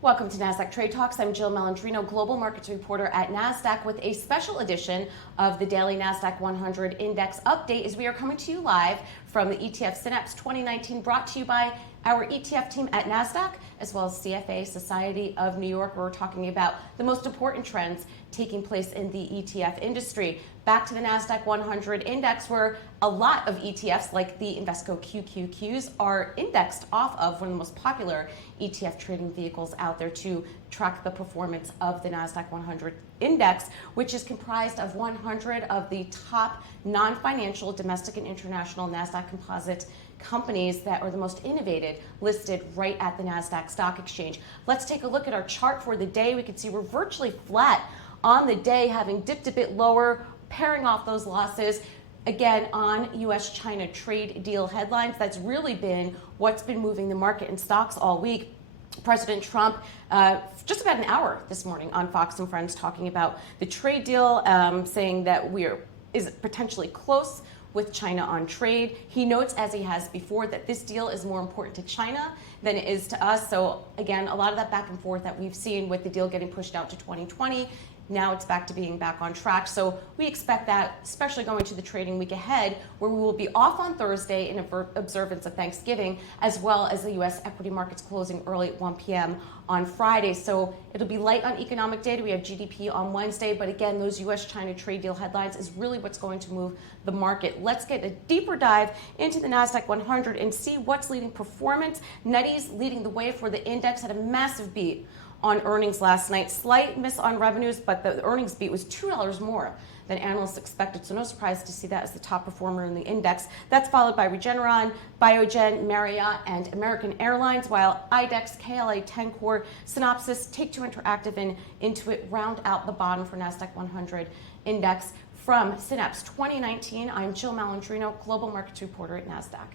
Welcome to Nasdaq Trade Talks. I'm Jill Malandrino, global markets reporter at Nasdaq, with a special edition of the daily Nasdaq 100 Index update, as we are coming to you live from the ETF Synapse 2019, brought to you by our ETF team at Nasdaq, as well as CFA Society of New York, where we're talking about the most important trends taking place in the ETF industry. Back to the Nasdaq 100 Index, where a lot of ETFs, like the Invesco QQQs, are indexed off of one of the most popular ETF trading vehicles out there to track the performance of the Nasdaq 100 Index, which is comprised of 100 of the top non-financial domestic and international Nasdaq composite companies that are the most innovative, listed right at the Nasdaq Stock Exchange. Let's take a look at our chart for the day. We can see we're virtually flat on the day, having dipped a bit lower, pairing off those losses again on U.S.-China trade deal headlines. That's really been what's been moving the market and stocks all week. President Trump, just about an hour this morning on Fox and Friends, talking about the trade deal, saying that is potentially close with China on trade. He notes, as he has before, that this deal is more important to China than it is to us. So again, a lot of that back and forth that we've seen with the deal getting pushed out to 2020. Now it's back to being back on track. So we expect that, especially going to the trading week ahead, where we will be off on Thursday in observance of Thanksgiving, as well as the U.S. equity markets closing early at 1 p.m. on Friday. So it'll be light on economic data. We have GDP on Wednesday, but again, those U.S.-China trade deal headlines is really what's going to move the market. Let's get a deeper dive into the Nasdaq 100 and see what's leading performance. Netties leading the way for the index, had a massive beat on earnings last night. Slight miss on revenues, but the earnings beat was $2 more than analysts expected. So no surprise to see that as the top performer in the index. That's followed by Regeneron, Biogen, Marriott, and American Airlines, while IDEX, KLA, Tencor, Synopsys, Take-Two Interactive, and Intuit round out the bottom for Nasdaq 100 Index. From Synapse 2019, I'm Jill Malandrino, global markets reporter at Nasdaq.